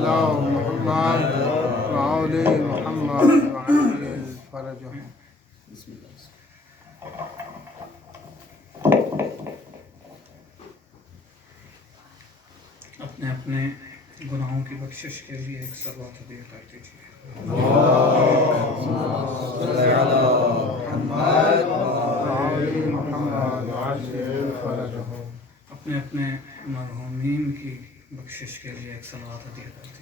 على محمد وآل محمد وعجل فرجهم. بسم اللہ. اپنے اپنے گناہوں کی بخشش کے لیے ایک صلوات ہدیہ کر دیجیے. اپنے اپنے مرحومین کی بخشش کے لیے ایک صلوات ہدیہ کر دیجیے.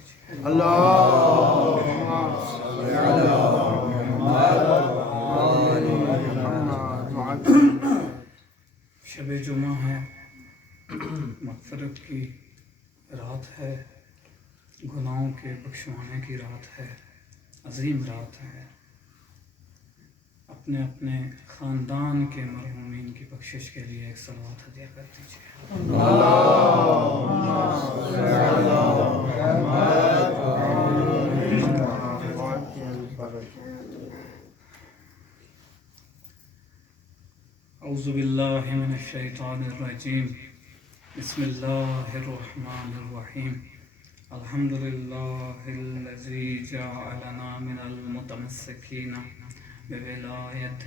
شب جمعہ ہے، مغفرت کی رات ہے، گناہوں کے بخشوانے کی رات ہے، عظیم رات ہے. اپنے اپنے خاندان کے مرحومین کی بخشش کے لیے ایک صلوات ہدیہ کر دیجیے. اعوذ باللہ من الشیطان الرجیم. بسم اللہ الرحمن الرحیم. الحمد للہ الذی جعلنا من المتمسکین بولایت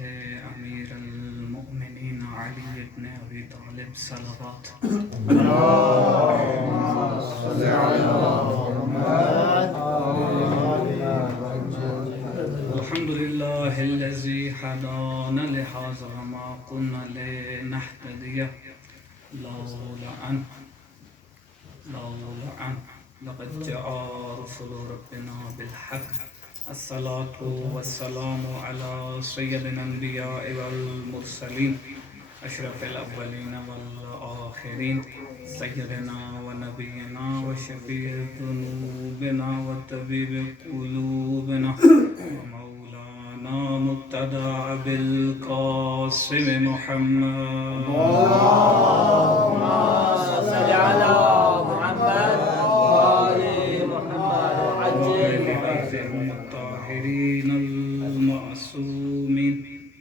امیر المؤمنین علی بن ابی طالب صلوات. الحمد للہ الذی ہدانا لہذا وما كنا لنهتدی لولا ان لقد جاء رسول ربنا بالحق. الصلاة والسلام على سید الانبیاء والمرسلین اشرف الاولین والآخرین سیدنا و نبینا و شفیع ذنوبنا و طبیب قلوبنا ومولانا مقتدى بالقاسم محمد. اللهم صل على محمد وآل محمد وعجل فرجهم الطاهرين المعصومين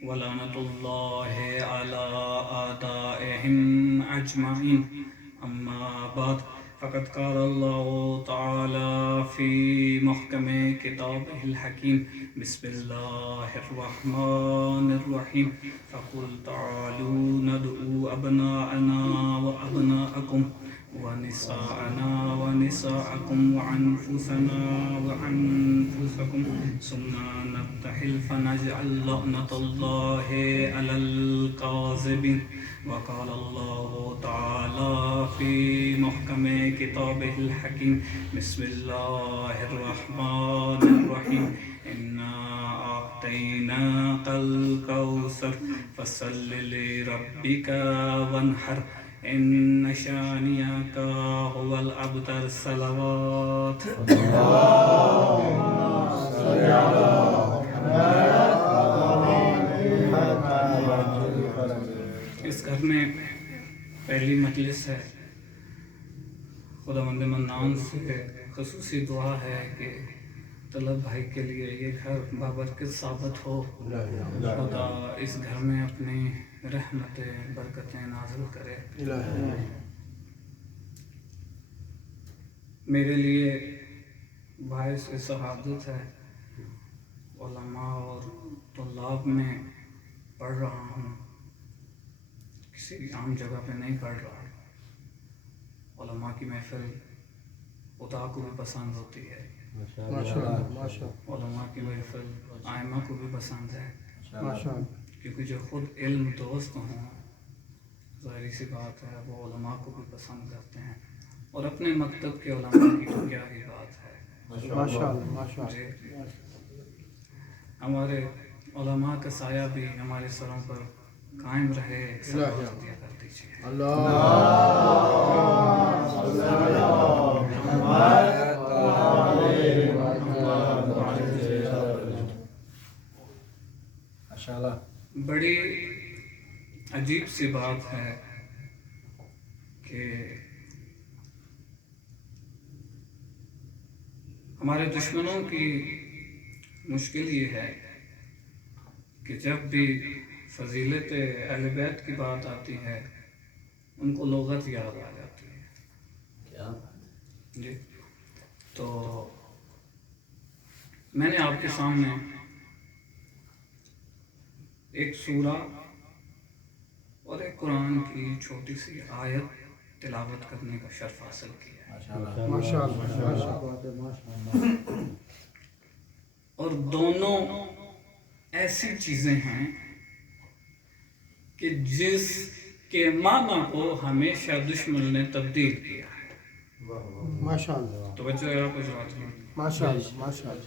ولعنة الله على أعدائهم أجمعين. أما بعد فقد قال الله تعالى في محكم كتابه الحكيم. بسم الله الرحمن الرحيم. فقل تعالوا ندعو أبناءنا وأبناءكم ونساءنا ونساءكم وأنفسنا وأنفسكم ثم نبتهل فنجعل لعنة الله على الكاذبين. وقال الله تعالى في محكم كتابه الحكيم. بسم الله الرحمن الرحيم. إنا أعطيناك الكوثر فصل لربك وانحر إن شانئك هو الأبتر. صلوات. اس گھر میں پہلی مجلس ہے. خداوند منان سے خصوصی دعا ہے کہ طلب بھائی کے لیے یہ گھر بابرکت ثابت ہو. خدا اس گھر میں اپنی رحمتیں برکتیں نازل کرے. میرے لیے باعث سعادت ہے علماء اور طلاب میں پڑھ رہا ہوں، کسی عام جگہ پہ نہیں پڑھ رہا. علماء کی محفل خدا کو بھی پسند ہوتی ہے، علماء کی محفل آئمہ کو بھی پسند ہے، کیونکہ جو خود علم دوست ہوں ظاہری سی بات ہے وہ علماء کو بھی پسند کرتے ہیں. اور اپنے مکتب کے علماء کی تو کیا ہی بات ہے. جی. ہمارے علماء کا سایہ بھی ہمارے سروں پر قائم رہے. صلوات دیا کر دیجیے. بڑی عجیب سی بات ہے کہ ہمارے دشمنوں کی مشکل یہ ہے کہ جب بھی فضیلت اہل بیت کی بات آتی ہے ان کو لغت یاد آ جاتی ہے. جی. تو میں نے آپ کے سامنے ایک سورہ اور ایک قرآن کی چھوٹی سی آیت تلاوت کرنے کا شرف حاصل کیا ہے، ماشاءاللہ اور دونوں ایسی چیزیں ہیں کہ جس کے معنی کو ہمیشہ دشمن نے تبدیل کیا ہے۔ ماشاءاللہ توجہ ہے آپ حضرات کی؟ ماشاءاللہ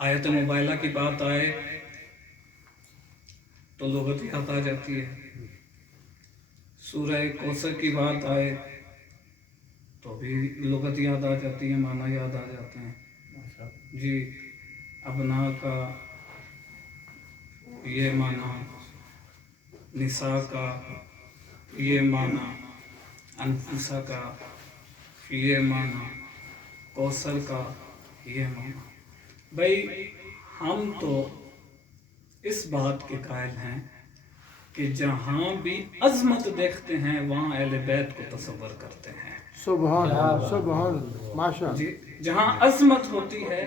آیت مبائلہ کی بات آئے تو لغت یاد آ جاتی ہے، سورہ کوثر کی بات آئے تو بھی لغت یاد آ جاتی ہے، معنی یاد آ جاتے ہیں۔ جی ابنا کا یہ معنی، نساء کا یہ معنی، انفسا کا یہ معنی، کوثر کا یہ معنی۔ بھائی ہم تو اس بات کے قائل ہیں کہ جہاں بھی عظمت دیکھتے ہیں وہاں اہل بیت کو تصور کرتے ہیں۔ سبحان اللہ ماشاءاللہ جی جہاں عظمت ہوتی ہے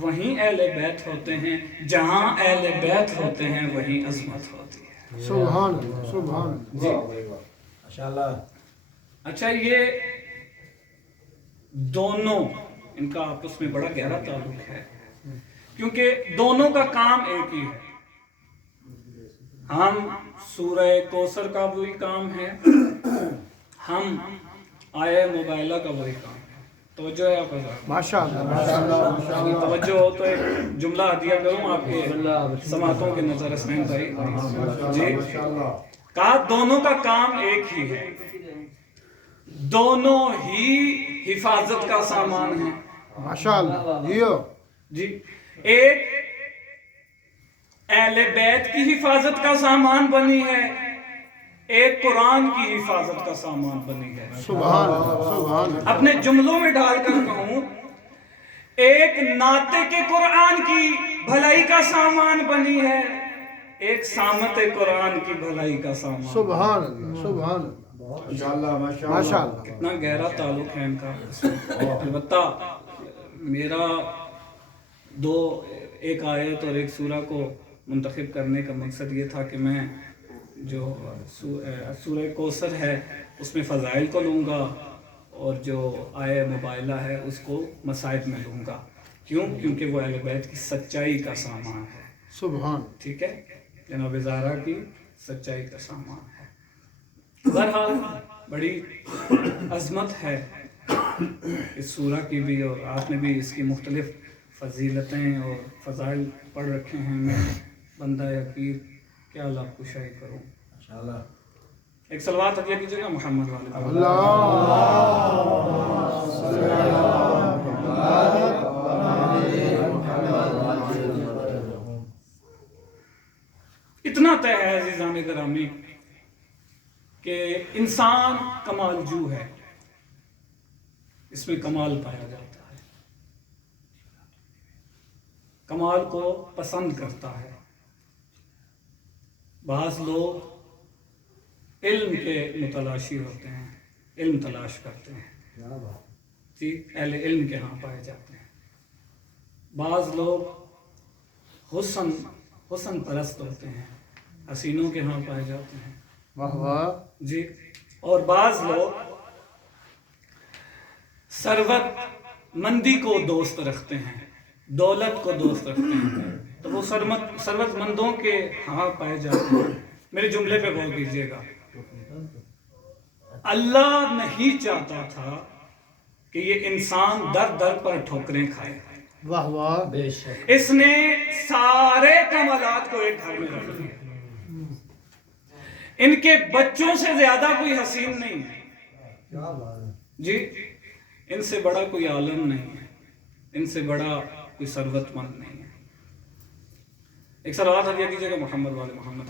وہیں اہل بیت ہوتے ہیں، جہاں اہل بیت ہوتے ہیں وہیں عظمت ہوتی ہے۔ سبحان جی ماشاءاللہ۔ اچھا، یہ دونوں ان کا آپس میں بڑا گہرا تعلق ہے، کیونکہ دونوں کا کام ایک ہی ہے۔ ہم سورہ کوثر کا وہی کام ہے، ہم آیہ مبائلہ کا وہی کام ہے۔ توجہ ہے آپ حضرات؟ ماشاءاللہ توجہ ہو تو ایک جملہ عطیہ کروں آپ کے سماعتوں کے نظر اسمین بھائی جی۔ کہا دونوں کا کام ایک ہی ہے، دونوں ہی حفاظت کا سامان ہے۔ ماشاءاللہ جی ایک اہل بیت کی حفاظت کا سامان بنی ہے، ایک قرآن کی حفاظت کا سامان بنی ہے۔ سبحان اپنے جملوں میں ڈال کر کہوں، ایک ناطق کے قرآن کی بھلائی کا سامان بنی ہے، ایک سامت قرآن کی بھلائی کا سامان۔ سبحان ماشاءاللہ کتنا گہرا تعلق ہے ان کا۔ البتہ میرا ایک آیت اور ایک سورہ کو منتخب کرنے کا مقصد یہ تھا کہ میں جو سورہ کوثر ہے اس میں فضائل کو لوں گا، اور جو آیہ مبائلہ ہے اس کو مصائب میں لوں گا۔ کیونکہ وہ اہل بیت کی سچائی کا سامان ہے۔ سبحان ٹھیک ہے، جناب زہرا کی سچائی کا سامان ہے۔ بہرحال بڑی عظمت ہے اس سورہ کی بھی، اور آپ نے بھی اس کی مختلف فضیلتیں اور فضائل پڑھ رکھے ہیں۔ میں بندہ حقیر کیا لفظ کشائی کروں۔ ایک صلوات عطیہ کیجیے گا محمد والے۔ اتنا طے ہے عزیزان گرامی کہ انسان کمال جو ہے، اس میں کمال پایا جاتا ہے، کمال کو پسند کرتا ہے۔ بعض لوگ علم کے متلاشی ہوتے ہیں، علم تلاش کرتے ہیں، جی اہل علم کے ہاں پائے جاتے ہیں۔ بعض لوگ حسن پرست ہوتے ہیں، حسینوں کے ہاں پائے جاتے ہیں، جی۔ اور بعض لوگ ثروت مندی کو دوست رکھتے ہیں، دولت کو دوست رکھتے ہیں، تو وہ ثروت مندوں کے ہاں پائے جاتے ہیں۔ میرے جملے پہ غور کیجیے گا، اللہ نہیں چاہتا تھا کہ یہ انسان در در پر ٹھوکریں کھائے، اس نے سارے کمالات کو ایک گھر میں رکھ دیا۔ ان کے بچوں سے زیادہ کوئی حسین نہیں ہے، جی ان سے بڑا کوئی عالم نہیں ہے، ان سے بڑا کوئی ثروت مند نہیں ہے۔ ایک صلوات عطیہ کیجیے گا محمد والے محمد۔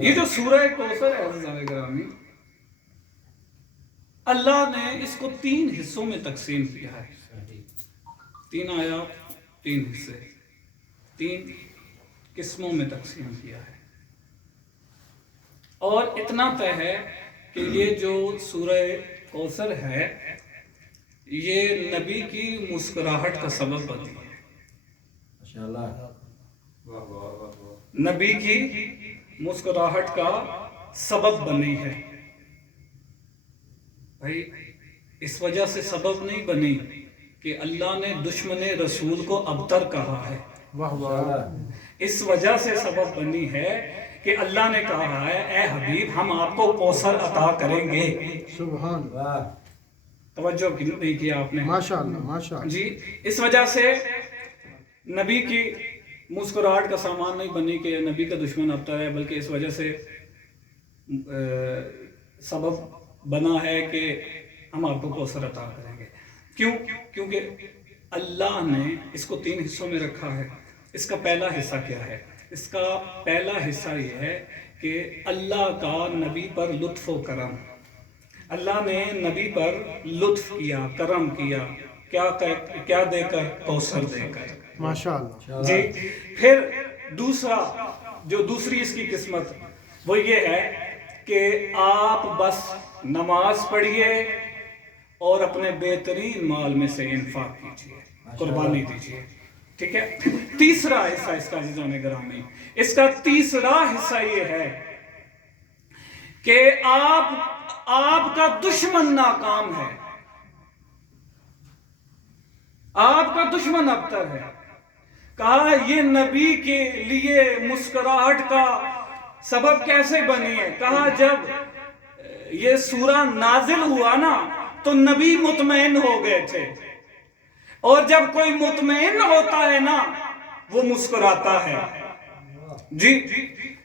یہ جو سورہ کوثر ہے عزیزان گرامی، اللہ نے اس کو 3 حصوں میں تقسیم کیا ہے۔ 3 آیات، 3 حصے، 3 قسموں میں تقسیم کیا ہے۔ اور اتنا طے ہے کہ یہ جو سورہ کوثر ہے یہ نبی کی مسکراہٹ کا سبب بنی ہے. ماشاءاللہ. نبی کی مسکراہٹ کا سبب بنی ہے. بھائی اس وجہ سے سبب نہیں بنی کہ اللہ نے دشمن رسول کو ابتر کہا ہے. واہ واہ. اس وجہ سے سبب بنی ہے کہ اللہ نے کہا ہے اے حبیب ہم آپ کو کوثر عطا کریں گے. سبحان اللہ. توجہ نہیں کیا آپ نے؟ ماشاءاللہ ماشاءاللہ. جی اس وجہ سے نبی کی مسکراہٹ کا سامان نہیں بنی کہ نبی کا دشمن ابتر ہے، بلکہ اس وجہ سے سبب بنا ہے کہ ہم آپ کو کوثر عطا کریں گے. کیوں؟ کیونکہ اللہ نے اس کو 3 حصوں میں رکھا ہے. اس کا پہلا حصہ کیا ہے؟ اس کا پہلا حصہ یہ ہے کہ اللہ کا نبی پر لطف و کرم. اللہ نے نبی پر لطف کیا، کرم کیا. کیا دے کر؟ کوثر دے کر. ماشاءاللہ. جی پھر دوسری اس کی قسمت وہ یہ ہے کہ آپ بس نماز پڑھیے اور اپنے بہترین مال میں سے انفاق کیجیے، قربانی دیجیے. ٹھیک ہے. تیسرا حصہ اس کا عزیزان گرامی، اس کا تیسرا حصہ یہ ہے کہ آپ کا دشمن ناکام ہے، آپ کا دشمن ابتر ہے. کہا یہ نبی کے لیے مسکراہٹ کا سبب کیسے بنی ہے؟ کہا جب یہ سورہ نازل ہوا نا تو نبی مطمئن ہو گئے تھے، اور جب کوئی مطمئن ہوتا ہے نا وہ مسکراتا ہے. جی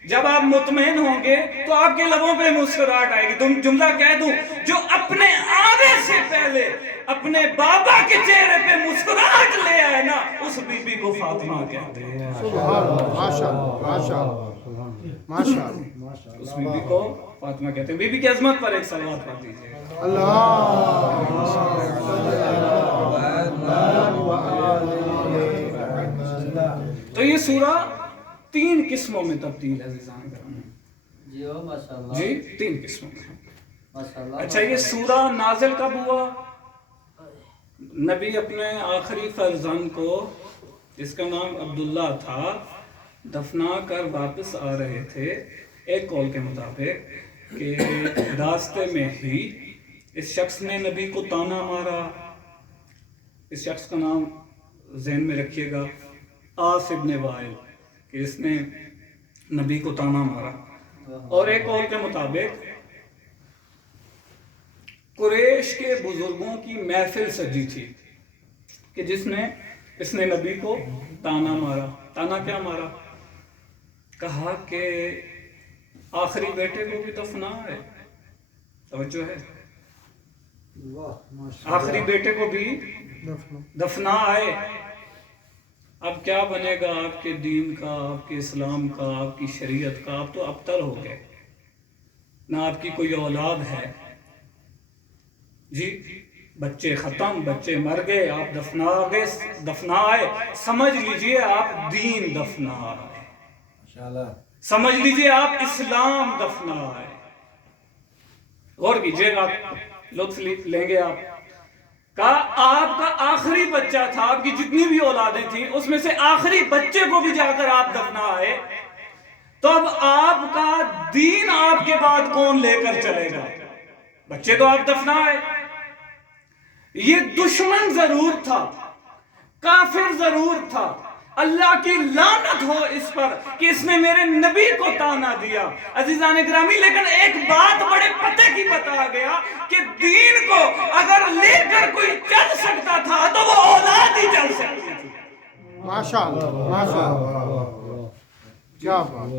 جب آپ مطمئن ہوں گے تو آپ کے لبوں پہ مسکراہٹ آئے گی. تم جملہ کہہ دوں، جو اپنے آنے سے پہلے اپنے بابا کے چہرے پہ مسکراہٹ لے آئے نا اس بی بی کو فاطمہ کہتے ہیں. سبحان اللہ. ماشاءاللہ ماشاءاللہ ماشاءاللہ. اس بی بی کو فاطمہ کہتے ہیں. بی بی کی عظمت پر ایک صلوات پڑھ دیجیے. تو یہ سورہ 3 قسموں میں تبدیل ہے عزیزان گرامی. جی ماشاءاللہ. جی 3 قسموں میں. ماشاءاللہ. اچھا یہ سورہ نازل کب ہوا؟ نبی اپنے آخری فرزند کو جس کا نام عبداللہ تھا دفنا کر واپس آ رہے تھے. ایک قول کے مطابق کہ راستے میں ہی اس شخص نے نبی کو تانا مارا. اس شخص کا نام ذہن میں رکھیے گا، عاص ابن وائل، کہ اس نے نبی کو تانا مارا. اور ایک قول کے مطابق قریش کے بزرگوں کی محفل سجی تھی کہ اس نے نبی کو تانا مارا. تانا کیا مارا؟ کہا کہ آخری بیٹے کو بھی دفنا ہے. توجہ ہے؟ آخری بیٹے کو بھی دفنا ہے. اب کیا بنے گا آپ کے دین کا، آپ کے اسلام کا، آپ کی شریعت کا؟ آپ تو ابتر ہو گئے، نہ آپ کی کوئی اولاد ہے. جی بچے ختم، بچے مر گئے، آپ دفنا آئے. سمجھ لیجئے آپ دین دفنا آئے، سمجھ لیجئے آپ اسلام دفنا آئے. غور کیجئے گا، لطف لیں گے آپ. کہا آپ کا آخری بچہ تھا، آپ کی جتنی بھی اولادیں تھیں اس میں سے آخری بچے کو بھی جا کر آپ دفنا آئے، تو اب آپ کا دین آپ کے بعد کون لے کر چلے گا؟ بچے تو آپ دفنا آئے. یہ دشمن ضرور تھا، کافر ضرور تھا، اللہ کی لعنت ہو اس پر کہ اس نے میرے نبی کو تانا دیا. عزیزان گرامی لیکن ایک بات بڑے پتے کی بتا گیا کہ دین کو اگر لے کر کوئی چل سکتا تھا تو وہ اولاد ہی چل سکتی تھی. ماشاءاللہ ماشاءاللہ. کیا بات.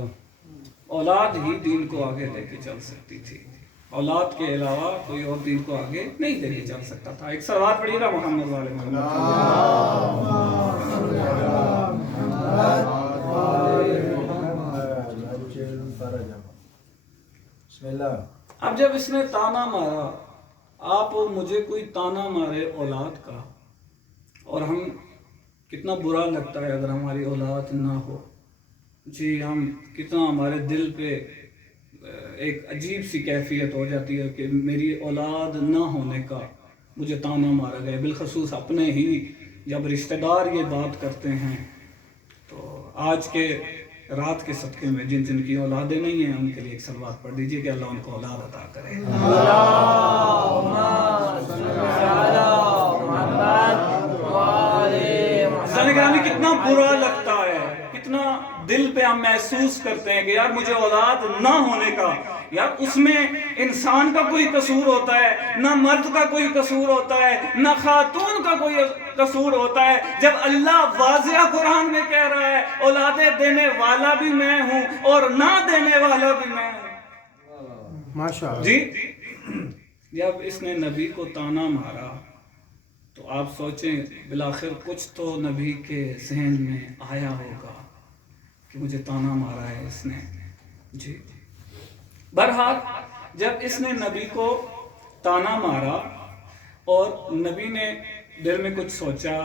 اولاد ہی دین کو آگے لے کے چل سکتی تھی، اولاد کے علاوہ کوئی اور دین کو آگے نہیں لے کے چل سکتا تھا. ایک صلوات پڑھیے گا محمد والے محمد. اب جب اس نے تانا مارا، آپ مجھے کوئی تانا مارے اولاد کا، اور ہم کتنا برا لگتا ہے اگر ہماری اولاد نہ ہو. جی ہم کتنا ہمارے دل پہ ایک عجیب سی کیفیت ہو جاتی ہے کہ میری اولاد نہ ہونے کا مجھے تانا مارا گیا، بالخصوص اپنے ہی جب رشتہ دار یہ بات کرتے ہیں۔ تو آج کے رات کے صدقے میں جن جن کی اولادیں نہیں ہیں ان کے لیے ایک صلوات پڑھ دیجئے کہ اللہ ان کو اولاد عطا کرے۔ حضرت گرامی کتنا برا لگتا ہے، کتنا دل پہ ہم محسوس کرتے ہیں کہ یار مجھے اولاد نہ ہونے کا، یار اس میں انسان کا کوئی قصور ہوتا ہے، نہ مرد کا کوئی قصور ہوتا ہے، نہ خاتون کا کوئی قصور ہوتا ہے، جب اللہ واضح قرآن میں کہہ رہا ہے اولادیں دینے والا بھی میں ہوں اور نہ دینے والا بھی میں ہوں۔ ماشاءاللہ جی جب اس نے نبی کو تانا مارا تو آپ سوچیں بالآخر کچھ تو نبی کے ذہن میں آیا ہوگا کہ مجھے تانا مارا ہے اس نے۔ جی بہرحال جب اس نے نبی کو تانا مارا اور نبی نے دل میں کچھ سوچا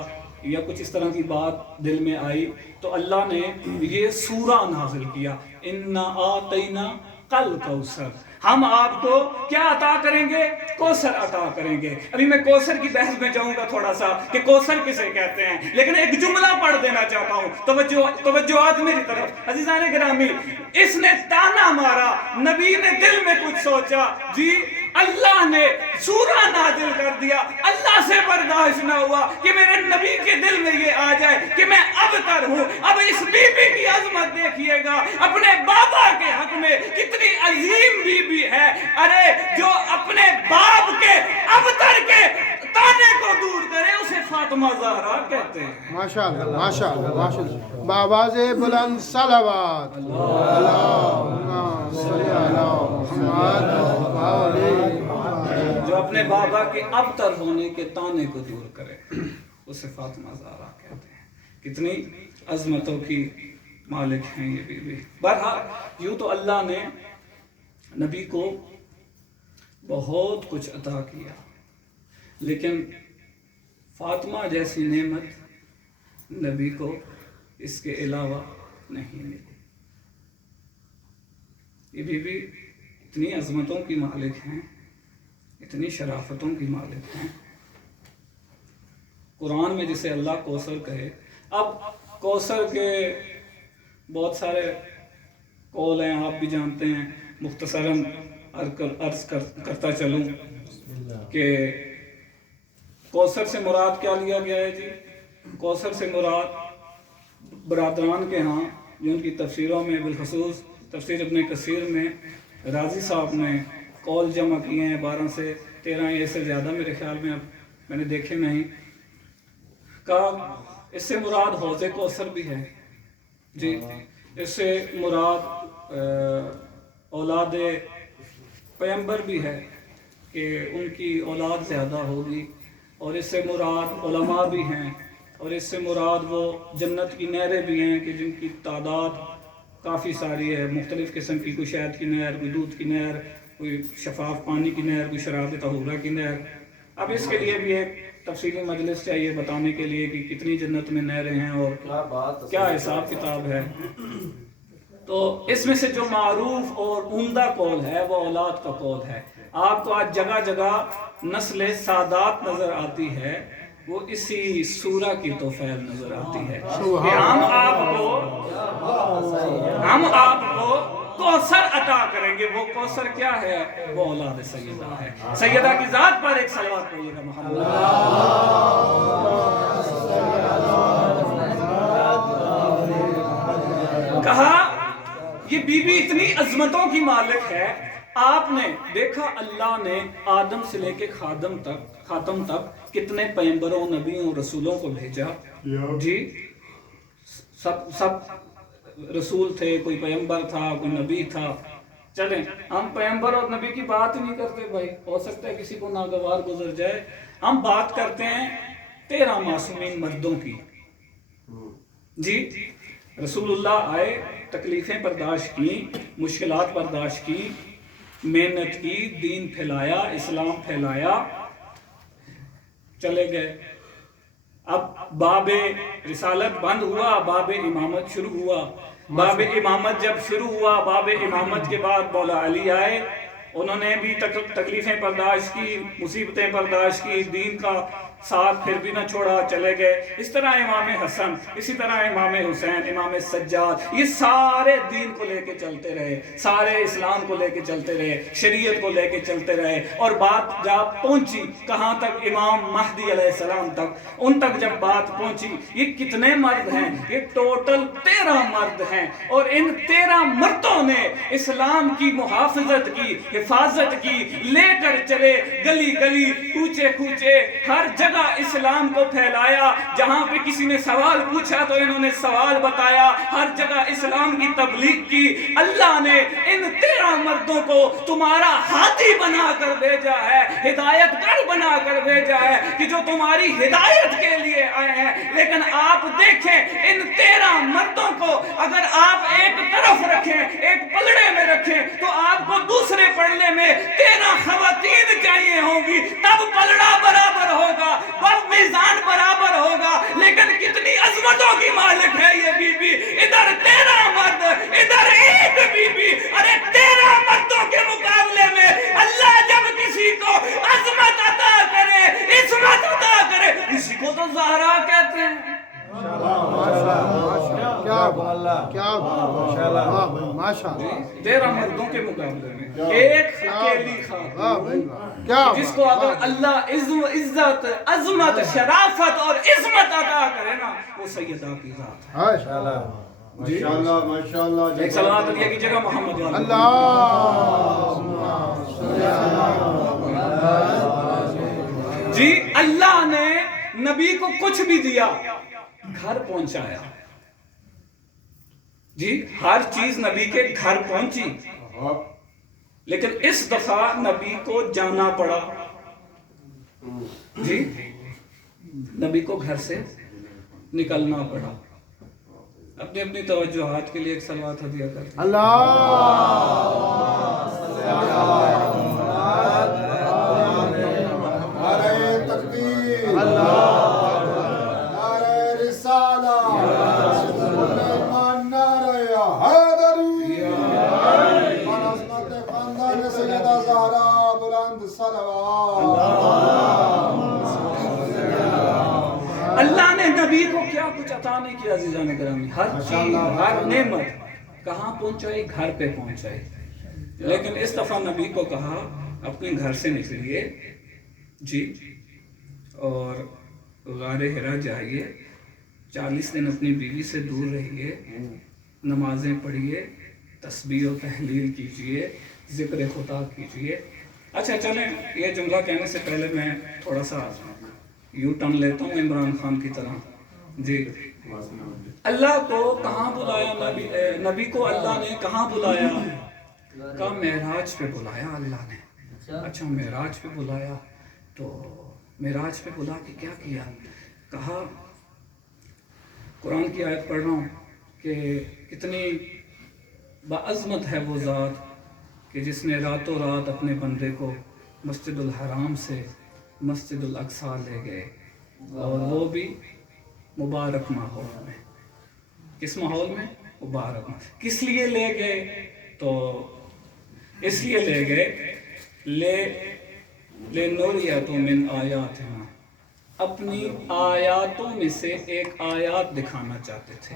یا کچھ اس طرح کی بات دل میں آئی تو اللہ نے یہ سورہ نازل کیا، اِنَّا آتَيْنَا الْكَوْثَرَ، ہم آپ کو کیا عطا کریں گے؟ کوثر عطا کریں گے۔ ابھی میں کوثر کی بحث میں جاؤں گا تھوڑا سا کہ کوثر کسے کہتے ہیں، لیکن ایک جملہ پڑھ دینا چاہتا ہوں، توجہات میری طرف۔ عزیزان گرامی، اس نے تانا مارا، نبی نے دل میں کچھ سوچا، جی اللہ نے سورہ نازل کر دیا، اللہ سے برداشت نہ ہوا کہ میرے نبی کے دل میں یہ آ جائے کہ میں ابتر ہوں۔ اب اس بی بی کی عظمت دیکھیے گا، اپنے بابا کے حق میں کتنی عظیم بی بی ہے، ارے جو اپنے باپ کے ابتر کے تانے کو دور کرے اسے فاطمہ زہرا کہتے ہیں۔ ماشاءاللہ ماشاءاللہ ماشاءاللہ، بآواز بلند صلوات، اللہم صلی علی محمد وآلہ محمد۔ جو اپنے بابا کے ابتر ہونے کے تانے کو دور کرے اسے فاطمہ زہرا کہتے ہیں۔ کتنی عظمتوں کی مالک ہیں یہ بی بی۔ بہرحال یوں تو اللہ نے نبی کو بہت کچھ عطا کیا، لیکن فاطمہ جیسی نعمت نبی کو اس کے علاوہ نہیں ملی۔ یہ بی بی اتنی عظمتوں کی مالک ہیں، اتنی شرافتوں کی مالک ہیں، قرآن میں جسے اللہ کوثر کہے۔ اب کوثر کے بہت سارے قول ہیں، آپ بھی جانتے ہیں، مختصراً عرض کرتا چلوں کہ کوثر سے مراد کیا لیا گیا ہے جی؟ کوثر سے مراد برادران کے ہاں جو ان کی تفسیروں میں بالخصوص تفسیر ابن کثیر میں رازی صاحب نے قول جمع کیے ہیں 12 سے 13 یا اس سے زیادہ میرے خیال میں، اب میں نے دیکھے نہیں، کہا اس سے مراد حوض کوثر بھی ہے جی، اس سے مراد اولاد پیغمبر بھی ہے کہ ان کی اولاد زیادہ ہوگی، اور اس سے مراد علماء بھی ہیں، اور اس سے مراد وہ جنت کی نہریں بھی ہیں کہ جن کی تعداد کافی ساری ہے، مختلف قسم کی، کوئی شہد کی نہر، کوئی دودھ کی نہر، کوئی شفاف پانی کی نہر، کوئی شراب طہورہ کی نہر۔ اب اس کے لیے بھی ایک تفصیلی مجلس چاہیے بتانے کے لیے کہ کتنی جنت میں نہریں ہیں اور کیا حساب کتاب ہے۔ تو اس میں سے جو معروف اور عمدہ قول ہے وہ اولاد کا قول ہے۔ آپ کو آج جگہ جگہ نسل سادات نظر آتی ہے، وہ اسی سورہ کی توفیل نظر آتی ہے کہ ہم آپ کو کوثر عطا کریں گے۔ وہ کوثر کیا ہے؟ وہ اولاد سیدہ ہے۔ سیدہ کی ذات پر ایک صلوات پڑھیے گا محمد۔ کہا یہ بی بی اتنی عظمتوں کی مالک ہے، آپ نے دیکھا اللہ نے آدم سے لے کے خاتم تک کتنے پیغمبروں، نبیوں، رسولوں کو بھیجا جی، سب رسول تھے، کوئی پیغمبر تھا، کوئی نبی تھا۔ چلیں ہم پیغمبر اور نبی کی بات ہی نہیں کرتے بھائی، ہو سکتا ہے کسی کو ناگوار گزر جائے، ہم بات کرتے ہیں 13 معصومین مردوں کی جی۔ رسول اللہ آئے، تکلیفیں برداشت کی، مشکلات برداشت کی، محنت کی، دین پھیلایا، اسلام پھیلایا، چلے گئے۔ اب باب رسالت بند ہوا، باب امامت شروع ہوا۔ باب امامت جب شروع ہوا، باب امامت کے بعد مولا علی آئے، انہوں نے بھی تکلیفیں برداشت کی، مصیبتیں برداشت کی، دین کا ساتھ پھر بھی نہ چھوڑا، چلے گئے۔ اس طرح امام حسن، اسی طرح امام حسین، امام سجاد، یہ سارے دین کو لے کے چلتے رہے، سارے اسلام کو لے کے چلتے رہے، شریعت کو لے کے چلتے رہے، اور بات جب پہنچی کہاں تک؟ امام مہدی علیہ السلام تک، ان تک جب بات پہنچی، یہ کتنے مرد ہیں؟ یہ ٹوٹل 13 مرد ہیں، اور ان 13 مردوں نے اسلام کی محافظت کی، حفاظت کی، لے کر چلے، گلی گلی، کوچے کوچے، ہر جگہ اسلام کو پھیلایا۔ جہاں پہ کسی نے سوال پوچھا تو انہوں نے سوال بتایا، ہر جگہ اسلام کی تبلیغ کی۔ اللہ نے ان 13 مردوں کو تمہارا ہاتھی بنا کر بھیجا ہے، ہدایت گر بنا کر بھیجا ہے، کہ جو تمہاری ہدایت کے لیے آئے ہیں۔ لیکن آپ دیکھیں ان 13 مردوں کو اگر آپ ایک طرف رکھیں، ایک پلڑے میں رکھیں، تو آپ کو دوسرے پلڑے میں 13 خواتین چاہیے ہوں گی، تب پلڑا برابر ہوگا، تب میزان برابر ہوگا۔ لیکن کتنی عظمتوں کی مالک ہے یہ بی بی، ادھر 13 مرد، ادھر ایک بی بی، ارے 13 مردوں کے مقابلے میں اللہ جب کسی کو عظمت عطا کرے، عظمت عطا کرے، اسی کو تو زہرا کہتے ہیں۔ ماشاء 13 مردوں کے مقابلے میں ایک اکیلی خاتون، جس کو اگر اللہ عزت، عظمت، شرافت اور عظمت عطا کرے نا، وہ سیدہ کی ذات ہے۔ ماشاءاللہ۔ ایک صلوات علیہ کی جگہ محمد والے جی۔ اللہ نے نبی کو کچھ بھی دیا، گھر پہنچایا جی، ہر چیز نبی کے گھر پہنچی، لیکن اس دفعہ نبی کو جانا پڑا جی، نبی کو گھر سے نکلنا پڑا۔ اپنی اپنی توجہات کے لیے ایک صلوات ہدیہ کرتے ہیں۔ اللہ نے نبی کو کیا کچھ عطا نہیں کیا عزیزان گرامی، ہر چیز، ہر نعمت کہاں پہنچائی؟ گھر پہ پہنچائی۔ لیکن اس دفعہ نبی کو کہا اپنے گھر سے نکلیے جی، اور غار حرا جائیے، 40 دن اپنی بیوی سے دور رہیے، نمازیں پڑھیے، تسبیح و تحلیل کیجئے، ذکر خدا کیجئے۔ اچھا چلیں، یہ جملہ کہنے سے پہلے میں تھوڑا سا یو ٹرن لیتا ہوں عمران خان کی طرح جی۔ اللہ کو کہاں بلایا؟ نبی کو اللہ نے کہاں بلایا؟ کہا معراج پہ بلایا اللہ نے۔ اچھا معراج پہ بلایا، تو معراج پہ بلا کے کیا کیا؟ کہا، قرآن کی آیت پڑھ رہا ہوں کہ کتنی باعظمت ہے وہ ذات کہ جس نے راتوں رات اپنے بندے کو مسجد الحرام سے مسجد الاقصیٰ لے گئے، اور وہ بھی مبارک ماحول میں۔ کس ماحول میں؟ مبارک۔ کس لیے لے گئے؟ تو اس لیے لے گئے لے نوریت من آیاتنا، اپنی آیاتوں میں سے ایک آیات دکھانا چاہتے تھے۔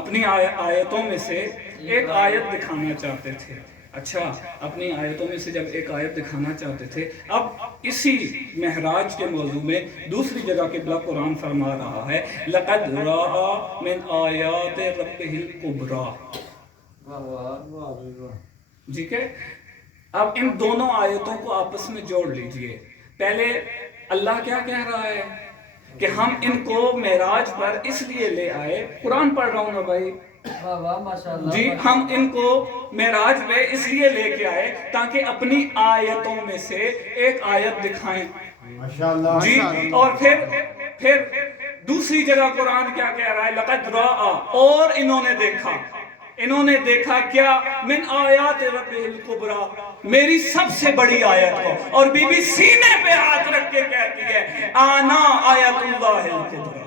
اپنی آیتوں میں سے ایک آیت دکھانا چاہتے تھے۔ اچھا، اپنی آیتوں میں سے جب ایک آیت دکھانا چاہتے تھے، اب اسی معراج کے موضوع میں دوسری جگہ قبلہ قرآن فرما رہا ہے لَقَدْ رَأَى مِنْ آیَاتِ رَبِّهِ الْكُبْرَى۔ ٹھیک ہے، اب ان دونوں آیتوں کو آپس میں جوڑ لیجئے۔ پہلے اللہ کیا کہہ رہا ہے کہ ہم ان کو معراج پر اس لیے لے آئے، قرآن پڑھ رہا ہوں نا بھائی جی، ہم ان کو معراج پہ اس لیے لے کے آئے تاکہ اپنی آیتوں میں سے ایک آیت دکھائیں جی۔ اور پھر دوسری جگہ قرآن کیا کہہ رہا ہے؟ لَقَدْ رَأَى، اور انہوں نے دیکھا کیا؟ من آیات ربہ الکبریٰ، میری سب سے بڑی آیت کو۔ اور بی بی سینے پہ ہاتھ رکھ کے کہتی ہے آنا آیت اللہ الکبریٰ۔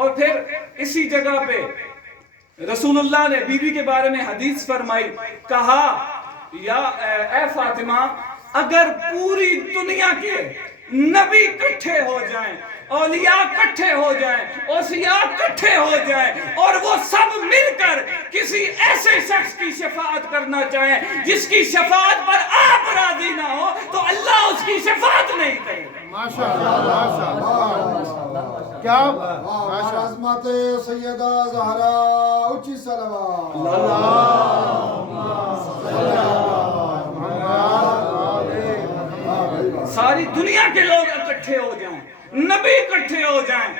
اور پھر اسی جگہ پہ رسول اللہ نے بی بی کے بارے میں حدیث فرمائی، کہا یا اے فاطمہ اگر پوری دنیا کے نبی کٹھے ہو جائیں، اولیاء کٹھے ہو جائیں، اوصیاء کٹھے ہو جائیں اور وہ سب مل کر کسی ایسے شخص کی شفاعت کرنا چاہیں جس کی شفاعت پر آپ راضی نہ ہو تو اللہ اس کی شفاعت نہیں کرے گا۔ ماشاءاللہ ماشاءاللہ کیا عظمت سیدہ زہرا اونچی صلوات ساری دنیا کے لوگ اکٹھے ہو جائیں، نبی اکٹھے ہو جائیں،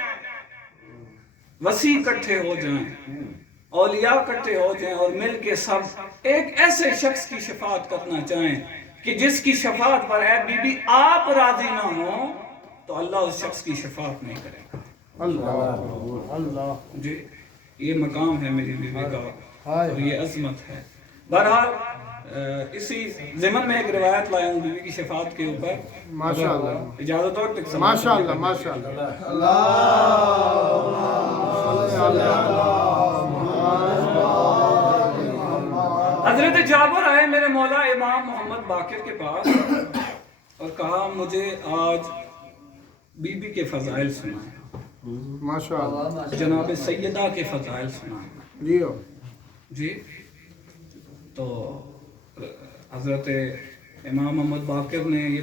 وسیع اکٹھے ہو جائیں، اولیاء اکٹھے ہو جائیں اور مل کے سب ایک ایسے شخص کی شفاعت کرنا چاہیں کہ جس کی شفاعت پر اے بی بی آپ راضی نہ ہوں تو اللہ اس شخص کی شفاعت نہیں کرے گا۔ اللہ اللہ جی یہ مقام ہے میری بیوی کا اور یہ عظمت ہے۔ بہرحال اسی ضمن میں ایک روایت لایا ہوں بیوی کی شفاعت کے اوپر، ماشاءاللہ اجازت ہو تو ماشاءاللہ ماشاءاللہ حضرت جابر آئے میرے مولا امام محمد باقر کے پاس اور کہا مجھے آج بی بی کے فضائل سنائیں، ماشاءاللہ جناب سیدہ کے فضائل سنائیں۔ جی جی تو حضرت امام محمد باقر نے یہ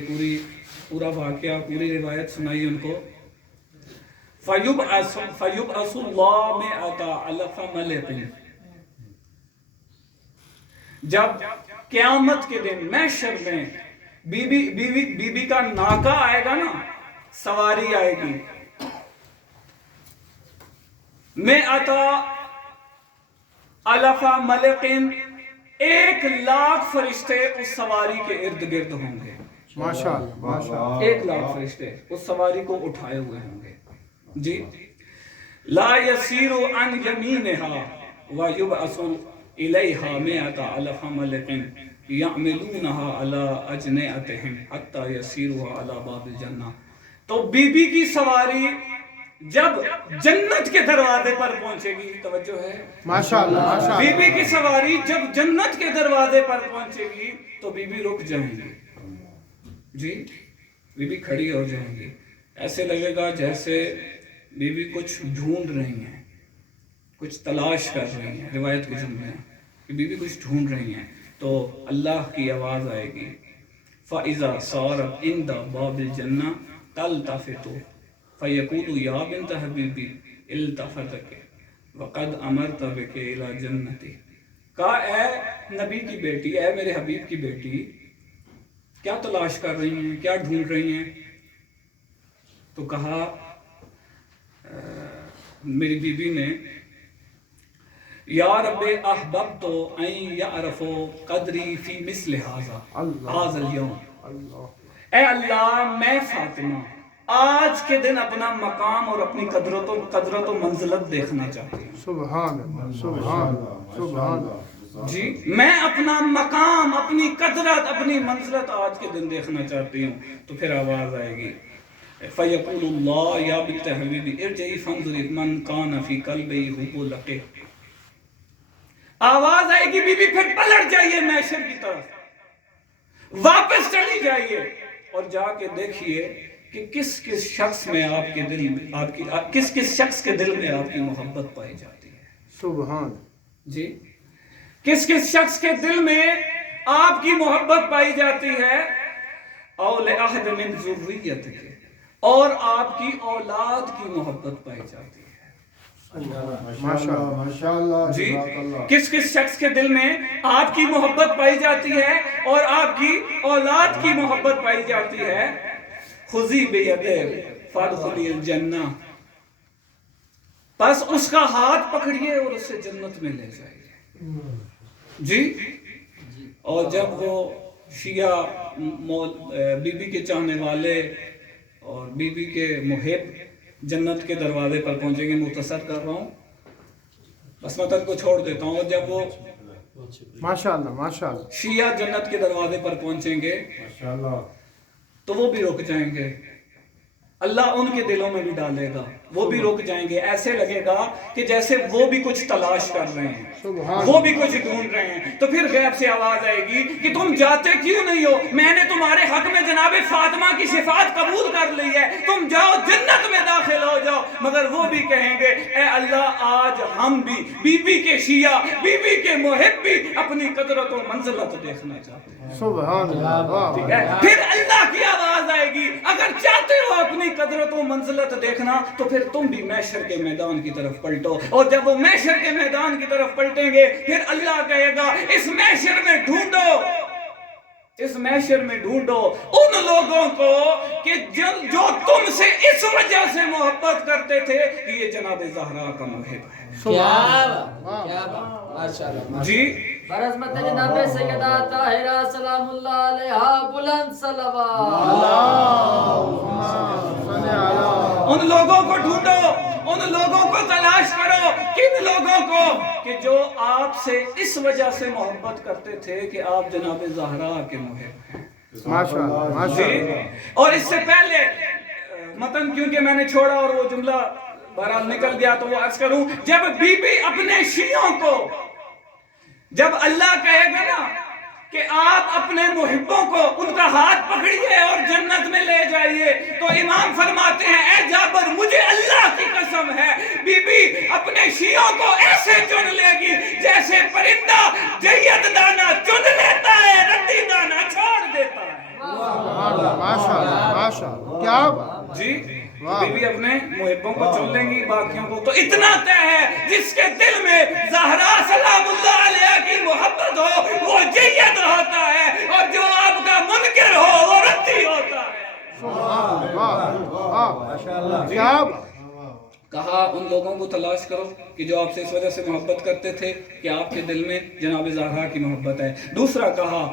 پورا واقعہ پوری روایت سنائی ان کو۔ فَيُبْعَثُ اللَّهُ مِئَةَ أَلْفِ مَلَكٍ، جب قیامت کے دن محشر میں بی بی کا ناکہ آئے گا نا، سواری آئے گی، مِئَةَ أَلْفَ مَلَكٍ، 1,00,000 فرشتے اس سواری کے ارد گرد ہوں گے۔ ماشاءاللہ ماشاءاللہ 1,00,000 فرشتے اس سواری کو اٹھائے ہوئے ہوں گے۔ جی لا يسير عن يمينها ويبعث إليها 100,000 ملك يعملونها على أجنحتهم حتى يسيروا على باب الجنة۔ تو بی بی کی سواری جب جنت کے دروازے پر پہنچے گی، توجہ ہے، ماشاءاللہ بی ماشاءاللہ بی کی سواری جب جنت کے دروازے پر پہنچے گی تو بی بی رک جائیں گی، جی بی بی کھڑی ہو جائیں گی، ایسے لگے گا جیسے بی بی کچھ ڈھونڈ رہی ہیں، کچھ تلاش کر رہی ہیں، روایت کے جملے ہیں کہ بی بی کچھ ڈھونڈ رہی ہیں، تو اللہ کی آواز آئے گی فَإِذَا صَارَتْ عِنْدَ بَابِ الْجَنَّةِ تَلْتَفِتُ فَيَقُولُ يَا بِنْتَ حَبِيبِي الْتَفَتَكَ وَقَدْ أَمَرْتَ بِكَ إِلَى جَنَّتِي، کہا اے نبی کی بیٹی، اے میرے حبیب کی بیٹی، کیا تلاش کر رہی ہیں، کیا ڈھونڈ رہی ہیں؟ تو کہا میری بی بی نے یا رب احببت ان یعرف قدری فی مثل ھذا اليوم، اے اللہ میں فاطمہ آج کے دن اپنا مقام اور اپنی قدرت و منزلت دیکھنا چاہتی ہوں۔ سبحان اللہ سبحان اللہ سبحان اللہ جی میں اپنا مقام، اپنی قدرت، اپنی منزلت آج کے دن دیکھنا چاہتی ہوں۔ تو پھر آواز آئے گی فَيَقُولُ اللَّهُ يَا بِنْتَ حَبِيبِي ارْجِعِي فَانظُرِي مَنْ كَانَ فِي قَلْبِهِ حُبُّ لَكِ، آواز آئے گی بی بی پھر پلٹ جائیے محشر کی طرف، واپس چلی جائیے اور جا کے دیکھیے کہ کس کس شخص میں آپ کے دل میں کس کس شخص کے دل میں آپ کی محبت پائی جاتی ہے۔ سبحان جی کس کس شخص کے دل میں آپ کی محبت پائی جاتی ہے، او لأحد من ذریتک، اور آپ کی اولاد کی محبت پائی جاتی ہے۔ ماشاءاللہ ماشاءاللہ جی کس کس شخص کے دل میں آپ کی محبت پائی جاتی ہے اور آپ کی اولاد کی محبت پائی جاتی ہے۔ خذی بیدک فادخلی الجنہ، بس اس کا ہاتھ پکڑیے اور اسے جنت میں لے جائیے۔ جی اور جب وہ شیعہ بی بی کے چاہنے والے اور بی بی کے محب جنت کے دروازے پر پہنچیں گے، مختصر کر رہا ہوں، بس مطلب کو چھوڑ دیتا ہوں، اور جب وہ ماشاءاللہ ماشاءاللہ شیعہ جنت کے دروازے پر پہنچیں گے ماشاءاللہ تو وہ بھی رک جائیں گے اللہ ان کے دلوں میں بھی ڈالے گا، وہ بھی رک جائیں گے، ایسے لگے گا کہ جیسے وہ بھی کچھ تلاش کر رہے ہیں، وہ بھی کچھ ڈھونڈ رہے ہیں۔ تو پھر غیب سے آواز آئے گی کہ تم جاتے کیوں نہیں ہو؟ میں نے تمہارے حق میں جناب فاطمہ کی شفاعت قبول کر لی ہے، تم جاؤ جنت میں داخل ہو جاؤ۔ مگر وہ بھی کہیں گے اے اللہ آج ہم بھی بی بی کے شیعہ، بی بی کے محب بھی اپنی قدرت و منزلت دیکھنا چاہتے ہیں۔ سبحان اللہ، ٹھیک ہے، پھر اللہ کی آواز آئے گی اگر چاہتے ہو اپنی قدرت و منزلت دیکھنا تو پھر تم بھی محشر کے میدان کی طرف پلٹو۔ اور جب وہ محشر کے میدان کی طرف پلٹیں گے پھر اللہ کہے گا اس محشر میں ڈھونڈو، اس محشر میں ڈھونڈو ان لوگوں کو کہ جو تم سے اس وجہ سے محبت کرتے تھے کہ یہ جناب زہرا کا محب ہے۔ کیا بات، ماشاءاللہ جی برعظمت جناب سیدہ طاہرہ سلام اللہ علیہا بلند صلوات۔ ان لوگوں کو ڈھونڈو، ان لوگوں کو تلاش کرو، کن لوگوں کو کہ جو آپ سے اس وجہ سے محبت کرتے تھے کہ آپ جناب زہرا کے محب ہیں۔ ماشاءاللہ ماشاءاللہ۔ اور اس سے پہلے متن کیونکہ میں نے چھوڑا اور وہ جملہ بہرحال نکل گیا تو وہ عرض کروں، جب بی بی اپنے شیعوں کو، جب اللہ کہے گا نا کہ آپ اپنے محبوں کو ان کا ہاتھ پکڑیے اور جنت میں لے جائیے، تو امام فرماتے ہیں اے جابر مجھے اللہ کی قسم ہے بی بی اپنے شیعوں کو ایسے چن لے گی جیسے پرندہ جید دانہ چن لیتا ہے، ردی دانہ چھوڑ دیتا ہے۔ ماشاءاللہ ماشاءاللہ، کیا بات جی بی بی اپنے محبوں کو چن لیں گی، باقیوں کو تو اتنا طے ہے جس کے دل میں زہرا سلام اللہ علیہ کی محبت ہو وہ جید ہوتا ہے، اور جو آپ کا منکر ہو وہ ردی ہوتا ہے۔ کیا بات۔ کہا ان لوگوں کو تلاش کرو کہ جو آپ سے اس وجہ سے محبت کرتے تھے کہ آپ کے دل میں جناب زہرا کی محبت ہے۔ دوسرا کہا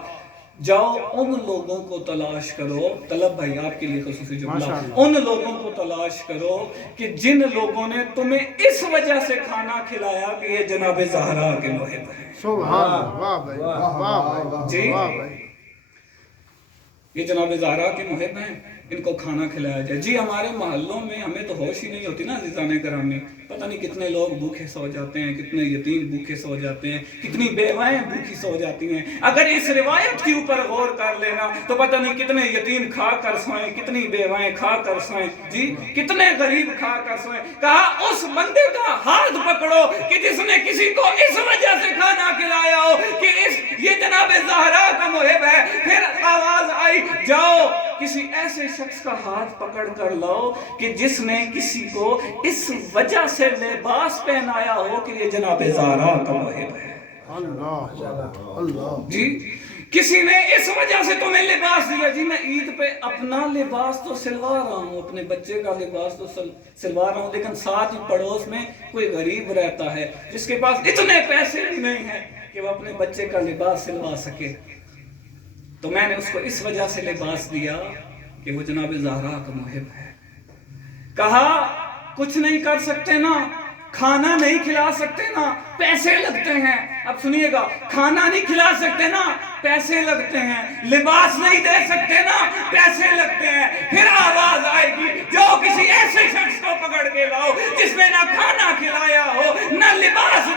جاؤ ان لوگوں کو تلاش کرو، طلب بھائی آپ کے لیے خصوصی جملہ، ان لوگوں کو تلاش کرو کہ جن لوگوں نے تمہیں اس وجہ سے کھانا کھلایا کہ یہ جناب زہرا کے محب ہیں۔ سبحان اللہ، واہ بھائی واہ بھائی، جی واہ بھائی۔ یہ جناب زہرا کے محب ہیں، ان کو کھانا کھلایا جائے۔ جی ہمارے محلوں میں ہمیں تو ہوش ہی نہیں ہوتی نا عزیزان گرامی، پتہ نہیں کتنے لوگ بھوکے سو جاتے ہیں، کتنے یتیم بھوکے سو جاتے ہیں، کتنی بیوائیں بھوکی سو جاتی ہیں۔ اگر اس روایت کے اوپر غور کر لینا تو پتہ نہیں کتنے یتیم کھا کر سوئیں، کتنی بیوائیں کھا کر سوئیں، جی کتنے غریب کھا کر سوئیں۔ کہا اس بندے کا ہاتھ پکڑو کہ جس نے کسی کو اس وجہ سے کھانا کھلایا ہو کہ یہ جناب زہرا کا محب ہے۔ پھر آواز آئی جاؤ کسی ایسے شخص کا ہاتھ پکڑ کر لاؤ کہ جس نے کسی کو اس وجہ سے لباس پہنایا ہو کہ یہ جناب زہرا کا محب ہے۔ اللہ اللہ، جی کسی نے اس وجہ سے تمہیں لباس دیا، جی میں عید پہ اپنا لباس تو سلوا رہا ہوں، اپنے بچے کا لباس تو سلوا رہا ہوں، لیکن ساتھ ہی پڑوس میں کوئی غریب رہتا ہے جس کے پاس اتنے پیسے بھی نہیں ہیں کہ وہ اپنے بچے کا لباس سلوا سکے، تو میں نے اس کو اس وجہ سے لباس دیا کہ وہ جناب زہرا کا محب ہے۔ کہا کچھ نہیں کر سکتے نا، کھانا نہیں کھلا سکتے نا، پیسے لگتے ہیں۔ اب سنیے گا، کھانا نہیں کھلا سکتے نا، پیسے لگتے ہیں، لباس نہیں دے سکتے نا، پیسے لگتے ہیں۔ پھر آواز آئے گی جو کسی ایسے شخص کو پکڑ کے لاؤ جس نے نہ کھانا کھلایا ہو نہ لباس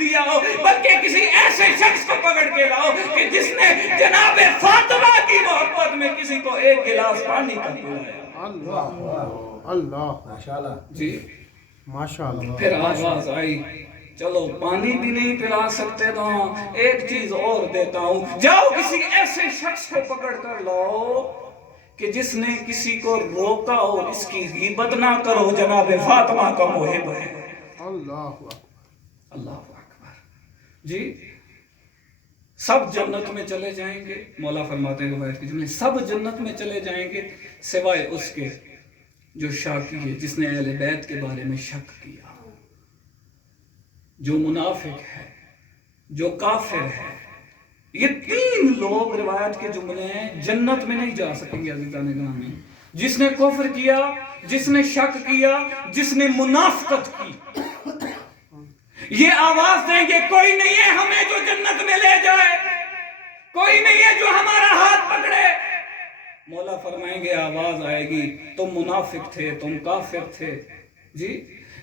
دیا ہو، بلکہ کسی ایسے شخص کو پکڑ کے لاؤ کہ جس نے جناب فاطمہ کی محبت میں کسی کو ایک گلاس پانی کا پلایا۔ اللہ اللہ، ماشاءاللہ جی ماشاءاللہ۔ پھر آواز آئی چلو پانی بھی نہیں پلا سکتے تو ایک چیز اور دیتا ہوں، جاؤ کسی ایسے شخص کو پکڑ کر لاؤ کہ جس نے کسی کو روکا ہو اس کی غیبت نہ کرو، جناب فاطمہ کا محب ہے۔ اللہ اکبر، اللہ اکبر۔ جی سب جنت میں چلے جائیں گے، مولا فرماتے ہیں روایت کے جملے، سب جنت میں چلے جائیں گے سوائے اس کے جو شاکی ہے، جس نے اہل بیت کے بارے میں شک کیا، جو منافق ہے، جو کافر ہے۔ یہ تین لوگ روایت کے جملے ہیں جنت میں نہیں جا سکیں گے عزیزان گرامی، جس نے کفر کیا، جس نے شک کیا، جس نے منافقت کی۔ یہ آواز دیں گے کوئی نہیں ہے ہمیں جو جنت میں لے جائے، کوئی نہیں ہے جو ہمارا ہاتھ پکڑے، مولا فرمائیں گے آواز آئے گی تم منافق تھے، تم کافر تھے، جی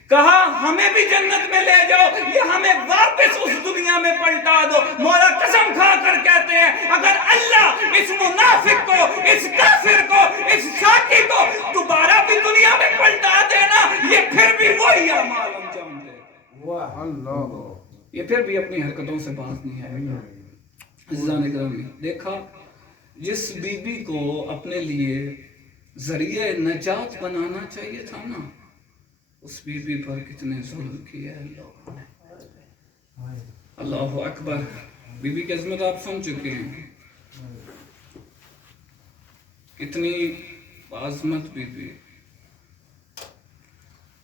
کہا ہمیں بھی جنت میں لے جاؤ یا ہمیں واپس اس دنیا میں پلٹا دو۔ مولا قسم کھا کر کہتے ہیں اگر اللہ اس منافق کو، اس کافر کو، اس شاکی کو دوبارہ بھی دنیا میں پلٹا دینا، یہ پھر بھی وہی اعمال انجام دے گا، اللہ یہ پھر بھی اپنی حرکتوں سے باز نہیں آئے گا۔ عزیزان اکرامی، دیکھا جس بی بی کو اپنے لیے ذریعہ نجات بنانا چاہیے تھا نا، اس بی بی پر کتنے ظلم کیا ہے لوگوں نے۔ اللہ اکبر۔ بی بی کی عظمت آپ سن چکے ہیں، کتنی عظمت بی بی۔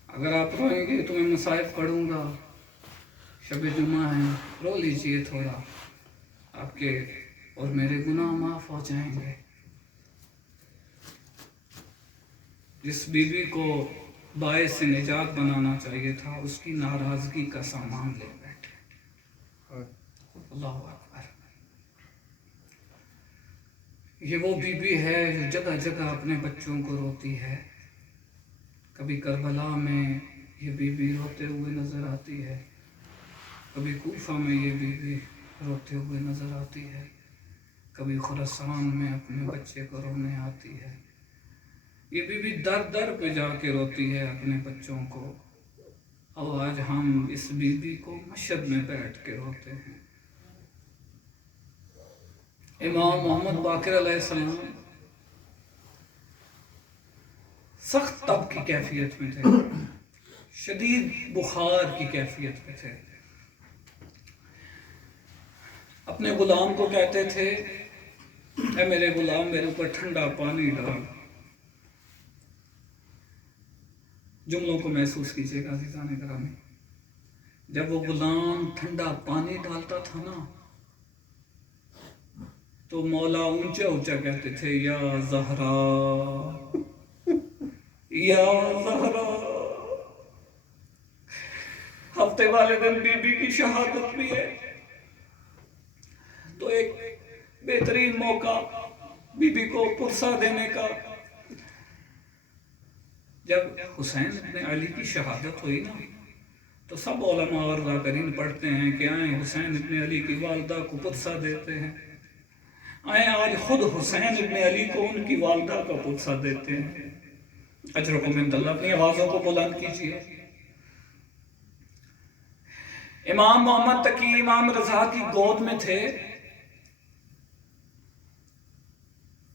اگر آپ روئیں گے تو میں مصائب پڑھوں گا، شب جمعہ ہے، رو لیجئے تھوڑا، آپ کے اور میرے گناہ معاف ہو جائیں گے۔ جس بی بی کو باعث نجات بنانا چاہیے تھا، اس کی ناراضگی کا سامان لے بیٹھے۔ اللہ اکبر۔ یہ وہ بی بی ہے جو جگہ جگہ اپنے بچوں کو روتی ہے۔ کبھی کربلا میں یہ بی بی روتے ہوئے نظر آتی ہے، کبھی کوفہ میں یہ بی بی روتے ہوئے نظر آتی ہے، کبھی خراسان میں اپنے بچے کو رونے آتی ہے۔ یہ بی بی در در پہ جا کے روتی ہے اپنے بچوں کو، اور آج ہم اس بی بی کو مشہد میں بیٹھ کے روتے ہیں۔ امام محمد باقر علیہ السلام سخت تب کی کیفیت میں تھے، شدید بخار کی کیفیت میں تھے۔ اپنے غلام کو کہتے تھے اے میرے غلام میرے اوپر ٹھنڈا پانی ڈال۔ جملوں کو محسوس کیجئے گا عزیزان گرامی، جب وہ غلام ٹھنڈا پانی ڈالتا تھا نا تو مولا اونچا اونچا کہتے تھے یا زہرا یا زہرا۔ ہفتے والے دن بی بی کی شہادت بھی ہے، تو ایک بہترین موقع بی بی کو پرسہ دینے کا۔ جب حسین ابن علی کی شہادت ہوئی نا تو سب علماء اور ذاکرین پڑھتے ہیں کہ آئیں حسین ابن علی کی والدہ کو پرسہ دیتے ہیں، آئیں آج خود حسین ابن علی کو ان کی والدہ کا پرسہ دیتے ہیں۔ اجرکم عند اللہ، اپنی آوازوں کو بلند کیجئے۔ امام محمد تقی امام رضا کی گود میں تھے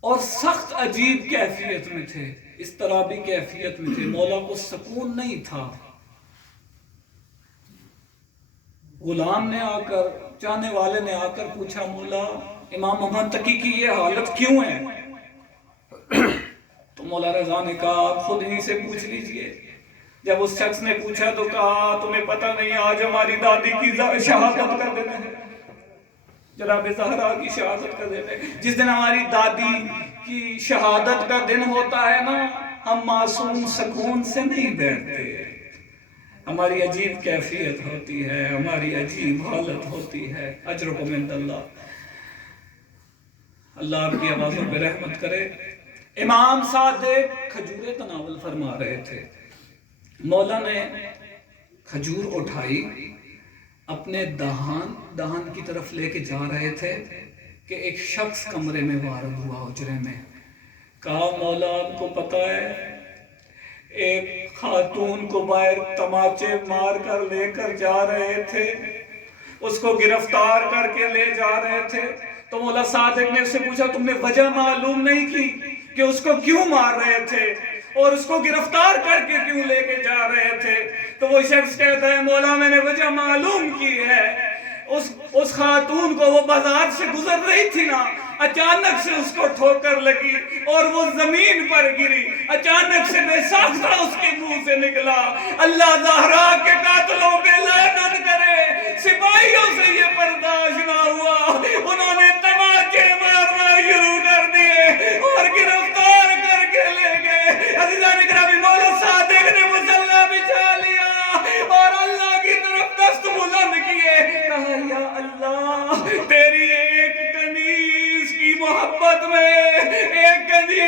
اور سخت عجیب کیفیت میں تھے، اضطرابی کیفیت میں تھے، مولا کو سکون نہیں تھا۔ غلام نے آ کر، چاہنے والے نے آ کر پوچھا مولا امام محمد تقی کی یہ حالت کیوں ہے؟ تو مولا رضا نے کہا آپ خود ہی سے پوچھ لیجئے۔ جب اس شخص نے پوچھا تو کہا تمہیں پتہ نہیں آج ہماری دادی کی شہادت کر دیتے ہیں، جناب زہرا کی شہادت کر دیتے ہیں۔ جس دن ہماری دادی کی شہادت کا دن ہوتا ہے نا، ہم معصوم سکون سے نہیں بیٹھتے، ہماری عجیب کیفیت ہوتی ہے، ہماری عجیب حالت ہوتی ہے۔ اجرکم عند اللہ، اللہ آپ کی آوازوں پہ رحمت کرے۔ امام صادق کھجوریں تناول فرما رہے تھے، مولا نے کھجور اٹھائی، اپنے دہان کی طرف لے کے جا رہے تھے کہ ایک شخص کمرے میں وارد ہوا، حجرے میں۔ کہا مولا آپ کو پتہ ہے ایک خاتون کو باہر تماچے مار کر لے کر جا رہے تھے، اس کو گرفتار کر کے لے جا رہے تھے۔ تو مولا صادق نے اس سے پوچھا تم نے وجہ معلوم نہیں کی کہ اس کو کیوں مار رہے تھے اور اس کو گرفتار کر کے کیوں لے کے جا رہے تھے؟ تو وہ شخص کہتا ہے مولا میں نے وجہ معلوم کی ہے، اس خاتون کو وہ بازار سے گزر رہی تھی نا، اچانک سے اس کو ٹھوکر لگی اور وہ زمین پر گری، اچانک سے بے ساختہ اس کے منہ سے نکلا اللہ زہرا کے قاتلوں پہ لعنت کرے۔ سپاہیوں سے یہ برداشت نہ ہوا، انہوں نے تماچے مارنا شروع کر دیے اور گرفتار کر کے لے گئے۔ عزیزان اکرامی، مولا صادق نے مسلح بچھا لیا اور اللہ کی طرف دست بلند کیے، کہا یا اللہ تیری ایک کنیز کی محبت میں، ایک کنیز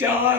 4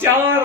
4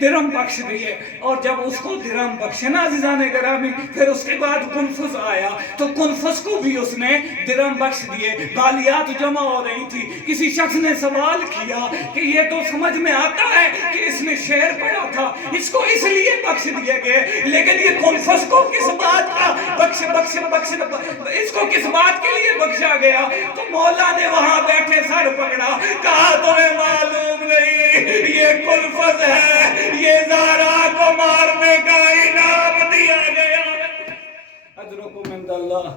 درہم بخش دیے، اور جب اس کو درہم بخشے نا عزیزان گرامی، پھر اس کے بعد کنفس آیا تو کنفس کو بھی اس نے درہم بخش دیے۔ بالیات جمع ہو رہی تھی، کسی شخص نے سوال کیا کہ یہ تو سمجھ میں آتا ہے کہ اس نے شعر پڑھا تھا، اس کو اس لیے بخش دیے گئے، لیکن یہ کنفس کو کس بات کا اس کو کس بات کے لیے بخشا گیا؟ تو مولا نے وہاں بیٹھے سر پکڑا، کہا تمہیں معلوم نہیں یہ کنفس ہے، یہ زہرا کو مارنے کا انعام دیا گیا۔ اجرکم عند اللہ،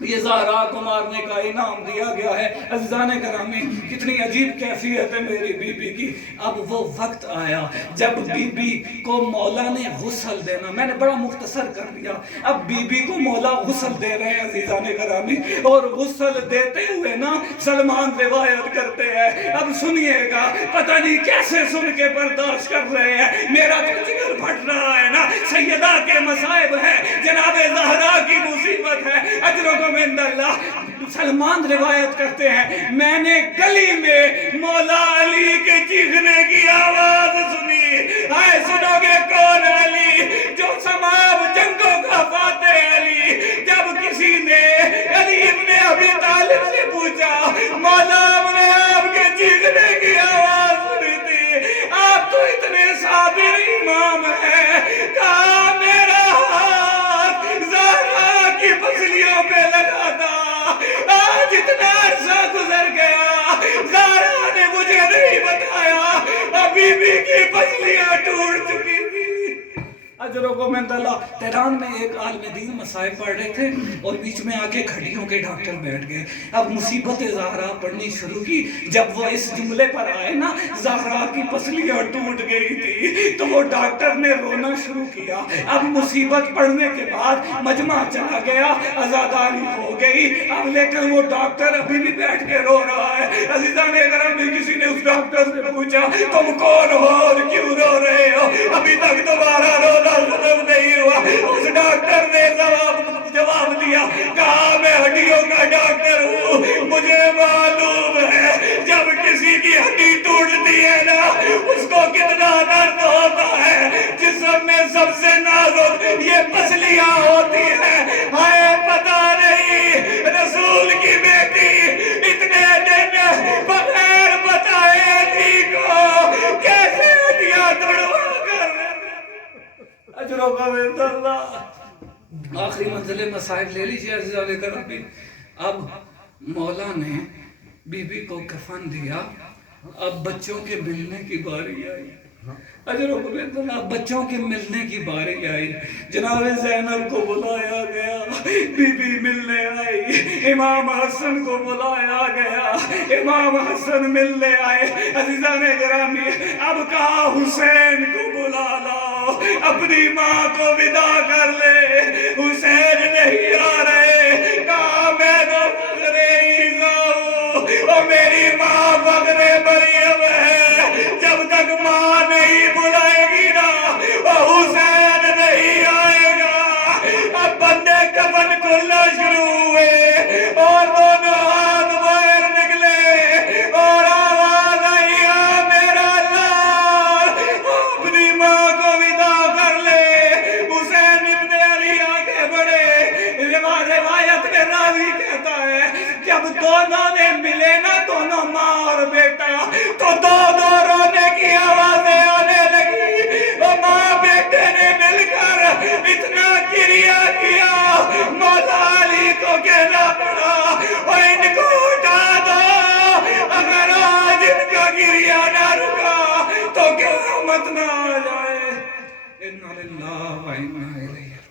یہ زہرا کو مارنے کا انعام دیا گیا ہے۔ عزیزان گرامی، کتنی عجیب کیفیت ہے میری بی بی کی۔ اب وہ وقت آیا جب بی بی کو مولا نے غسل دینا، میں نے بڑا مختصر کر دیا، اب بی بی کو مولا غسل دے رہے ہیں عزیزان گرامی، اور غسل دیتے ہوئے نا سلمان روایت کرتے ہیں، اب سنیے گا، پتہ نہیں کیسے سن کے برداشت کر رہے ہیں، میرا تو جگر پھٹ رہا ہے نا، سیدہ کے مصائب ہے، جناب زہرا کی مصیبت ہے۔ اجرکم عند اللہ، سلمان روایت کرتے ہیں، میں نے گلی میں مولا علی کے چیخنے کی آواز سنی، آئے سنو گے کون علی؟ جو تمام جنگوں کا فاتح علی۔ جب کسی نے علی ابن ابی طالب سے پوچھا، مولا نے آپ کے چیخنے کی آواز سنی تھی، آپ تو اتنے صابر امام ہیں، کہا میرا ہاتھ زہرا کی پسلیوں پہ لگا تھا، آج اتنا عرصہ گزر گیا، زہرا نے مجھے نہیں بتایا ابھی بھی کی پسلیاں ٹوٹ چکی تھی۔ اجرکم عند اللہ، تہران میں ایک عالم دین مسائل پڑھ رہے تھے اور بیچ میں آگے کھڑیوں کے ڈاکٹر بیٹھ گئے، اب مصیبت زہرا پڑھنی شروع کی، جب وہ اس جملے پر آئے نا زہرا کی پسلیاں ٹوٹ گئی تھی، تو وہ ڈاکٹر نے رونا شروع کیا۔ اب مصیبت پڑھنے کے بعد مجمع چلا گیا، عزاداری ہو گئی، اب لیکن وہ ڈاکٹر ابھی بھی بیٹھ کے رو رہا ہے۔ عزیزان گرامی، کسی نے اس ڈاکٹر سے پوچھا تم کون ہو اور کیوں رو رہے ہو؟ ابھی تک تمہارا رونا ختم نہیں ہوا۔ اس ڈاکٹر نے جواب دیا، کہا میں ہڈیوں کا ڈاکٹر ہوں، مجھے معلوم ہے جب کسی کی ہڈی ٹوٹتی ہے نا اس کو کتنا درد ہوتا ہے، جسم میں سب سے نازک یہ پسلیاں ہوتی ہیں۔ ہائے پتہ نہیں رسول کی بیٹی اتنے دن بغیر بتائے علی کو کیسے ہڈیاں توڑوا کر۔ اجرکم عند اللہ، آخری منزل مسائل لے لیجیے عزیزان گرامی۔ اب مولا نے بی بی کو کفن دیا، اب بچوں کے ملنے کی باری آئی۔ اجرکم عند اللہ، بچوں کے ملنے کی باری آئی، جناب زینب کو بلایا گیا، بی بی ملنے آئی، امام حسن کو بلایا گیا، امام حسن ملنے آئے۔ عزیزان گرامی، اب کہا حسین کو بلا لاؤ، اپنی ماں کو ودا کر لے، حسین نہیں آ رہے، کہا میں تو فخر عیسیٰ ہوں اور میری ماں فخر مریم ہے، جب تک ماں نہیں بلائے گی نا حسین نہیں آئے گا۔ اب بندے کفن کھلنا شروع ہوئے اور دونوں ہاتھ باہر نکلے اور آواز آئی، آ میرا لال اپنی ماں کو ودا کر لے۔ حسین ابن علی آگے بڑھے، روایت میں راوی کہتا ہے جب دونوں نے ملے نا، دونوں ماں اور بیٹا، تو دو رونے کی آوازیں آنے لگی، اور ماں بیٹے نے مل کر اتنا گریہ کیا، مولا علی کو کہنا پڑا اور ان کو اٹھا دو، اگر آج ان کا گریہ نہ رکا تو قیامت نہ آ جائے۔ اِنَّا لِلَّهِ وَإِنَّا إِلَيْهِ